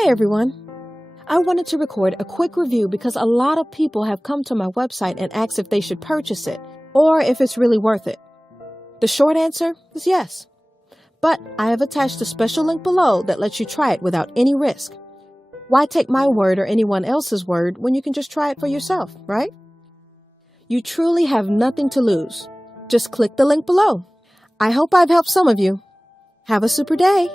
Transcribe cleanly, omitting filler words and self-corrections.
Hey everyone! I wanted to record a quick review because a lot of people have come to my website and asked if they should purchase it or if it's really worth it. The short answer is yes. But I have attached a special link below that lets you try it without any risk. Why take my word or anyone else's word when you can just try it for yourself, right? You truly have nothing to lose. Just click the link below. I hope I've helped some of you. Have a super day!